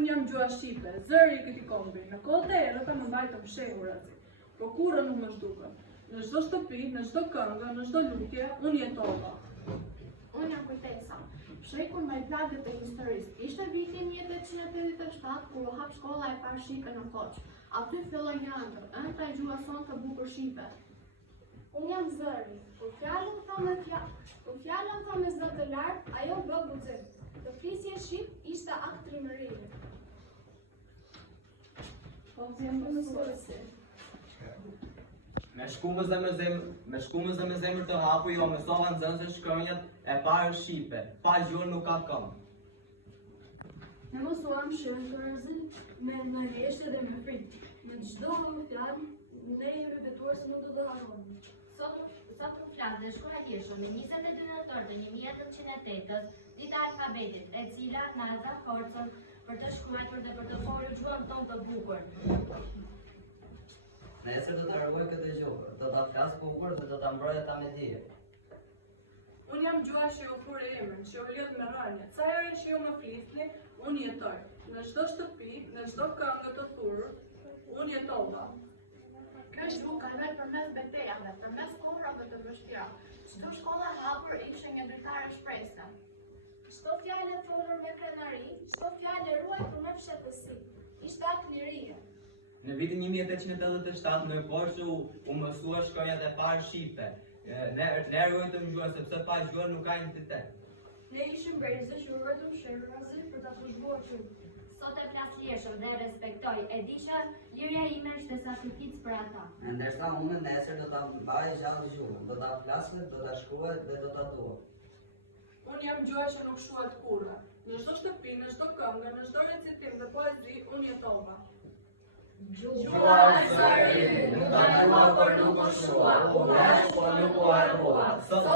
Unë jam gjua shqipe, zëri i këtij kombi. Në kohët e errëta më mbajtëm shehur aty. Po kurrë nuk më zhdukën. Në çdo shtëpi, në çdo këngë, në çdo lutje, unë jetova. Unë jam kujtesa. Shekur me plagët e historisë. Ishte viti 1887 kur u hap shkolla e parë shqipe në Foç. Aty filloi një ëndër, ëndra e gjuhës sonë të bukur shqipe. Unë jam zëri. Kur fjalën thonë zë të lartë, ajo bë guxim. Të flisje shqip ishte akt trimërimi. Po vjen mësuesi. Me shkumës dhe me zemër të hapu jo mësova nxënëse shkronjat e parë shqipe. Pa gjuhë nuk ka këmbë. Ne mësuam shëndërëzën me në heshtje dhe me frikë. Në çdo fjalë, ne i repetuar se nuk do të harrojmë. Sot u flas dhe shkruaj Lirshon në 22 nëntor të 1908, dita e alfabetit, e cila na dha forcën për të shkruar dhe për të folur gjuhën tonë të bukur. Nesër do të harroj këtë gjuhë, do ta flas bukur dhe do ta mbroj ata me dije. Unë jam gjua që ju fure emrin, që ju lidh me rënje. Ca herë që ju më flisni, unë jetoj. Në çdo shtëpi, në çdo këngë të thurur, unë jetova. Kjo gjuhë kaloi përmes betejave, përmes kohërave të vështira. Çdo shkollë e hapur ishte një dritare shpresë. Çdo fjalë e folur me krenari, çdo fjalë e ruajtur me fshehtësi. Ishte akt lirie. Në vitin 1887 në Korçë u mësua shkronjat e parë shqipe. Ne ruajtëm gjuhën sepse pa gjuhë nuk ka identitet. Ne ishim brezë që u ruajtëm shëndërëzën për ta trashëguar gjuhën. Sot e flas Lirshon dhe e respektoj, e di që liria ime është sakrificë për ata. Ndërsa unë nesër do ta mbaj gjallë gjuhën, do ta flas, do ta shkruaj dhe do ta dua. Unë jam gjua që nuk shuhet kurrë. Në çdo shtëpi, në çdo këngë, në çdo recitim dhe poezi, unë jetova. Gjua zëri, nuk ta dua por nuk u shua, u vesh por nuk u harrua. Sot